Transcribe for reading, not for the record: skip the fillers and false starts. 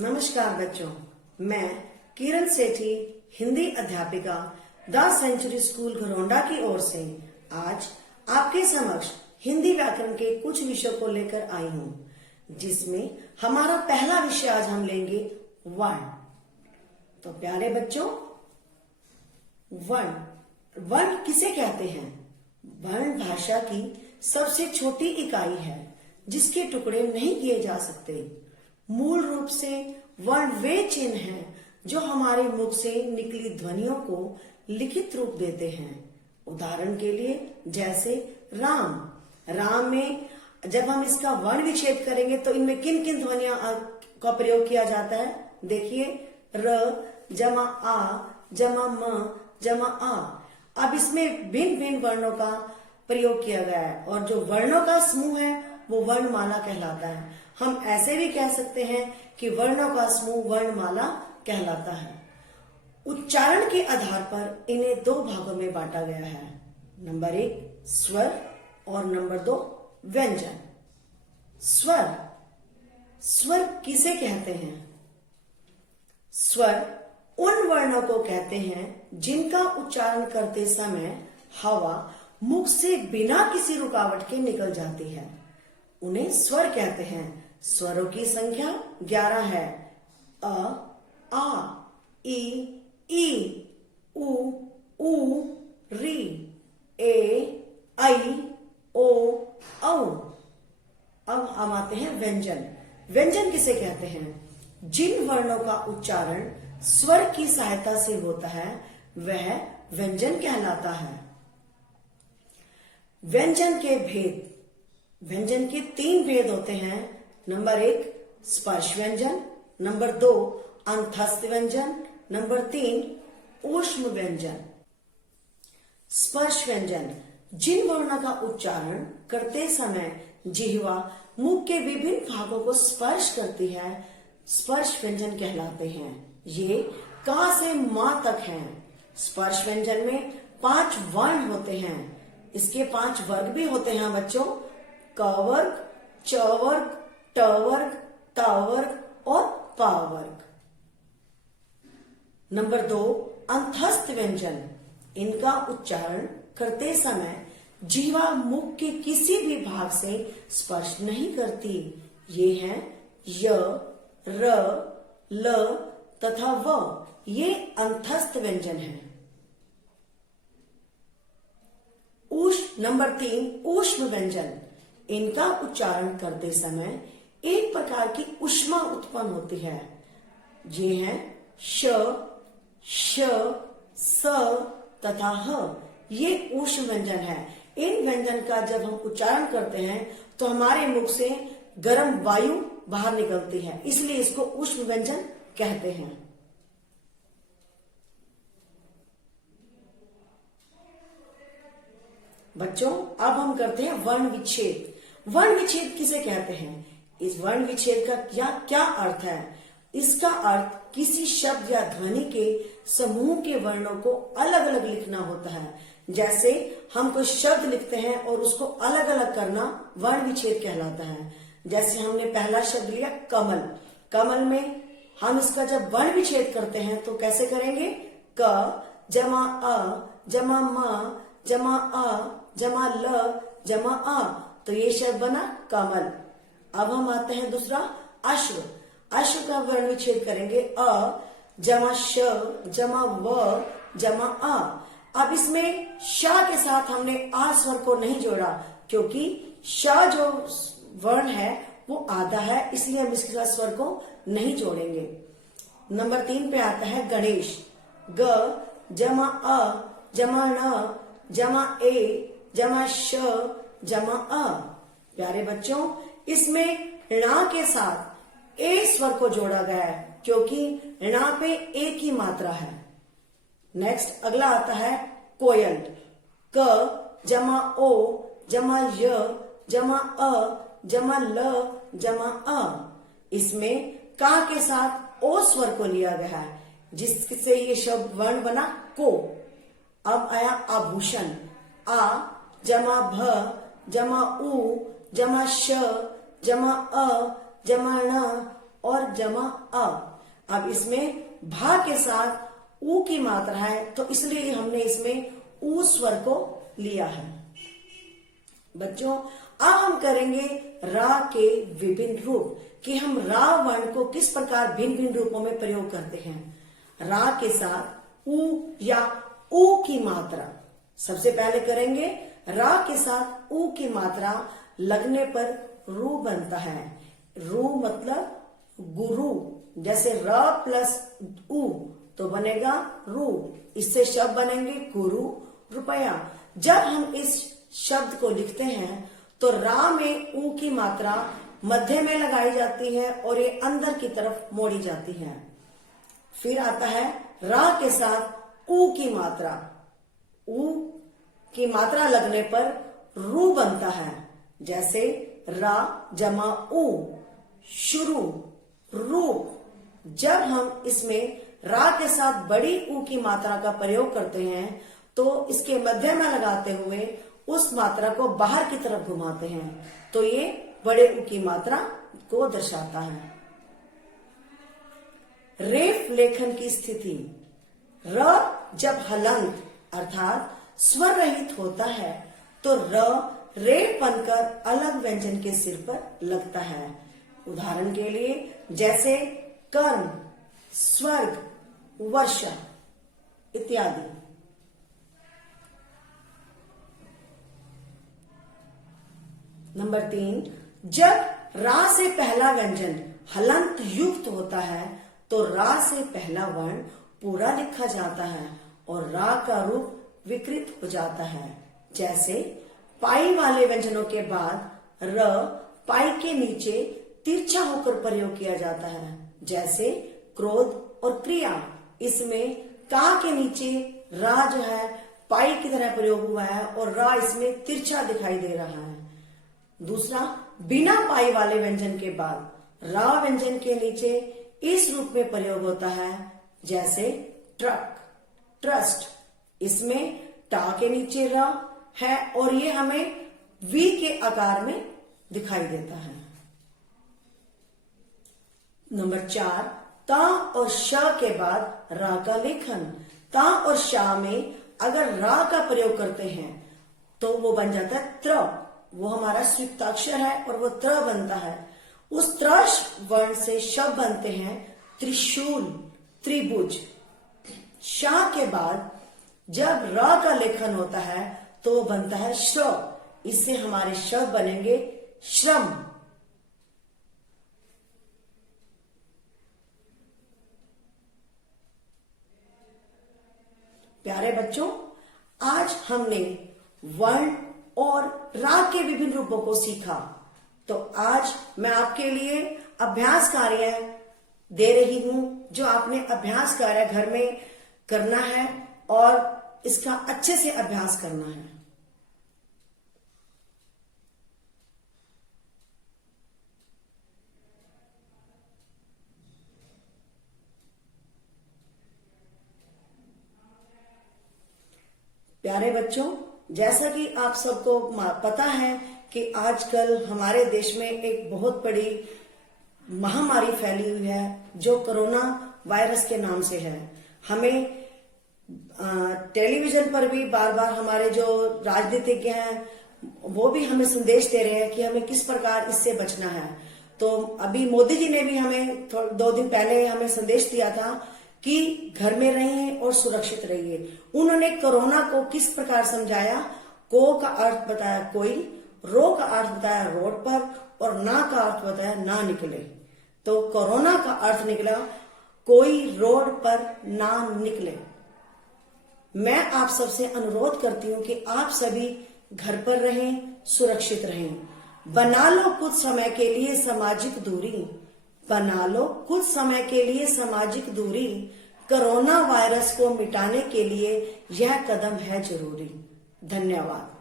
नमस्कार बच्चों, मैं किरण सेठी हिंदी अध्यापिका द सेंचुरी स्कूल घरौंडा की ओर से आज आपके समक्ष हिंदी व्याकरण के कुछ विषयों को लेकर आई हूँ, जिसमें हमारा पहला विषय आज हम लेंगे वर्ण। तो प्यारे बच्चों, वर्ण किसे कहते हैं? वर्ण भाषा की सबसे छोटी इकाई है जिसके टुकड़े नहीं किए जा सकते। मूल रूप से वर्ण वे चिन्ह हैं जो हमारे मुख से निकली ध्वनियों को लिखित रूप देते हैं। उदाहरण के लिए जैसे राम में जब हम इसका वर्ण विच्छेद करेंगे तो इनमें किन किन ध्वनियों का प्रयोग किया जाता है? देखिए, र जमा आ जमा म जमा आ। अब इसमें भिन्न भिन्न वर्णों का प्रयोग किया गया है और जो वर्णों का समूह है वो वर्णमाला कहलाता है। हम ऐसे भी कह सकते हैं कि वर्णों का समूह वर्णमाला कहलाता है। उच्चारण के आधार पर इन्हें दो भागों में बांटा गया है। नंबर 1 स्वर और नंबर 2 व्यंजन। स्वर किसे कहते हैं? स्वर उन वर्णों को कहते हैं जिनका उच्चारण करते समय हवा मुख से बिना किसी रुकावट के निकल जाती है, उन्हें स्वर कहते हैं। स्वरों की संख्या 11 है। अ, आ, ई, उ, ऊ, री, ए, ऐ, ओ, औ। अब हम आते हैं व्यंजन। व्यंजन किसे कहते हैं? जिन वर्णों का उच्चारण स्वर की सहायता से होता है वह व्यंजन कहलाता है। व्यंजन के 3 भेद होते हैं। नंबर 1 स्पर्श व्यंजन, नंबर 2 अंतस्थ व्यंजन, नंबर 3 ऊष्म व्यंजन। स्पर्श व्यंजन जिन वर्णों का उच्चारण करते समय जिह्वा मुख के विभिन्न भागों को स्पर्श करती है, स्पर्श व्यंजन कहलाते हैं। ये का से मां तक हैं। स्पर्श व्यंजन में 5 वर्ण होते हैं। इसके 5 वर्ग भी होते हैं बच्चों, क वर्ग, च वर्ग, ट वर्ग, त वर्ग और प वर्ग। नंबर 2 अंतस्थ व्यंजन। इनका उच्चारण करते समय जीवा मुख के किसी भी भाग से स्पर्श नहीं करती। ये हैं य, र, ल तथा व। ये अंतस्थ व्यंजन है। नंबर 3 ऊष्म व्यंजन। इनका उच्चारण करते समय एक प्रकार की ऊष्मा उत्पन्न होती है। ये हैं श, श, स तथा ह। ये ऊष्म व्यंजन है। इन व्यंजन का जब हम उच्चारण करते हैं तो हमारे मुख से गर्म वायु बाहर निकलती है, इसलिए इसको ऊष्म व्यंजन कहते हैं। बच्चों, अब हम करते हैं वर्ण विच्छेद। वर्ण विच्छेद किसे कहते हैं? इस वर्ण विच्छेद का क्या अर्थ है? इसका अर्थ किसी शब्द या ध्वनि के समूह के वर्णों को अलग अलग लिखना होता है। जैसे हम कोई शब्द लिखते हैं और उसको अलग अलग करना वर्ण विच्छेद कहलाता है। जैसे हमने पहला शब्द लिया कमल। कमल में हम इसका जब वर्ण विच्छेद करते हैं तो कैसे करेंगे? क जमा अ जमा म जमा अ जमा ल जमा आ। तो ये शब्द बना कमल। अब हम आते हैं दूसरा अश्व। अश्व का वर्ण विच्छेद करेंगे अ जमा श जमा व जमा आ। अब इसमें श के साथ हमने आ स्वर को नहीं जोड़ा, क्योंकि श जो वर्ण है वो आधा है, इसलिए हम इसके साथ स्वर को नहीं जोड़ेंगे। नंबर 3 पे आता है गणेश। ग जमा अ जमा न जमा ए जमा श जमा अ। प्यारे बच्चों, इसमें णा के साथ ए स्वर को जोड़ा गया है, क्योंकि णा पे ए की मात्रा है। नेक्स्ट अगला आता है कोयल। क जमा ओ जमा य जमा अ जमा ल जमा अ। इसमें का के साथ ओ स्वर को लिया गया है, जिससे ये शब्द वर्ण बना को। अब आया आभूषण। आ जमा भ जमा उ जमा श जमा अ जमा ण और जमा अ। अब इसमें भा के साथ ऊ की मात्रा है, तो इसलिए हमने इसमें ऊ स्वर को लिया है। बच्चों, अब हम करेंगे रा के विभिन्न रूप कि हम रा वर्ण को किस प्रकार भिन्न भिन्न रूपों में प्रयोग करते हैं। रा के साथ ऊ या ऊ की मात्रा सबसे पहले करेंगे। रा के साथ ऊ की मात्रा लगने पर रू बनता है। रू मतलब गुरु, जैसे र प्लस ऊ तो बनेगा रू। इससे शब्द बनेंगे गुरु, रुपया। जब हम इस शब्द को लिखते हैं तो रा में ऊ की मात्रा मध्य में लगाई जाती है और ये अंदर की तरफ मोड़ी जाती है। फिर आता है रा के साथ ऊ की मात्रा। ऊ की मात्रा लगने पर रू बनता है, जैसे रा जमा ऊ, शुरू, रूप। जब हम इसमें रा के साथ बड़ी ऊ की मात्रा का प्रयोग करते हैं तो इसके मध्य में लगाते हुए उस मात्रा को बाहर की तरफ घुमाते हैं, तो ये बड़े ऊ की मात्रा को दर्शाता है। रेफ लेखन की स्थिति। र जब हलंत अर्थात स्वर रहित होता है तो र रेफ बनकर अलग व्यंजन के सिर पर लगता है। उदाहरण के लिए जैसे कर्म, स्वर्ग, वर्षा इत्यादि। नंबर 3, जब रा से पहला व्यंजन हलंत युक्त होता है तो रा से पहला वर्ण पूरा लिखा जाता है और रा का रूप विकृत हो जाता है। जैसे पाई वाले व्यंजनों के बाद र पाई के नीचे तिरछा होकर प्रयोग किया जाता है, जैसे क्रोध और क्रिया। इसमें का के नीचे रा जो है पाई की तरह प्रयोग हुआ है और रा इसमें तिरछा दिखाई दे रहा है। दूसरा, बिना पाई वाले व्यंजन के बाद रा व्यंजन के नीचे इस रूप में प्रयोग होता है, जैसे ट्रक, ट्रस्ट। इसमें टा के नीचे रा है और ये हमें वी के आकार में दिखाई देता है। नंबर 4, ता और श के बाद रा का लेखन। ता और शा में अगर रा का प्रयोग करते हैं तो वो बन जाता है त्र। वो हमारा स्वीक्ताक्षर है और वो त्र बनता है। उस त्र वर्ण से शब्द बनते हैं त्रिशूल, त्रिभुज। शा के बाद जब रा का लेखन होता है तो वो बनता है श्र। इससे हमारे शब्द बनेंगे श्रम। प्यारे बच्चों, आज हमने वर्ण और रा के विभिन्न रूपों को सीखा। तो आज मैं आपके लिए अभ्यास कार्य दे रही हूं, जो आपने अभ्यास कार्य घर में करना है और इसका अच्छे से अभ्यास करना है। प्यारे बच्चों, जैसा कि आप सबको पता है कि आजकल हमारे देश में एक बहुत बड़ी महामारी फैली हुई है जो कोरोना वायरस के नाम से है। हमें टेलीविजन पर भी बार बार हमारे जो राजनीतिज्ञ हैं वो भी हमें संदेश दे रहे हैं कि हमें किस प्रकार इससे बचना है। तो अभी मोदी जी ने भी हमें 2 दिन पहले हमें संदेश दिया था कि घर में रहिए और सुरक्षित रहिए। उन्होंने कोरोना को किस प्रकार समझाया। को का अर्थ बताया कोई, रो का अर्थ बताया रोड पर और ना का अर्थ बताया ना निकले। तो कोरोना का अर्थ निकला कोई रोड पर ना निकले। मैं आप सबसे अनुरोध करती हूं कि आप सभी घर पर रहें, सुरक्षित रहें। बना लो कुछ समय के लिए सामाजिक दूरी। बना लो कुछ समय के लिए सामाजिक दूरी। कोरोना वायरस को मिटाने के लिए यह कदम है जरूरी। धन्यवाद।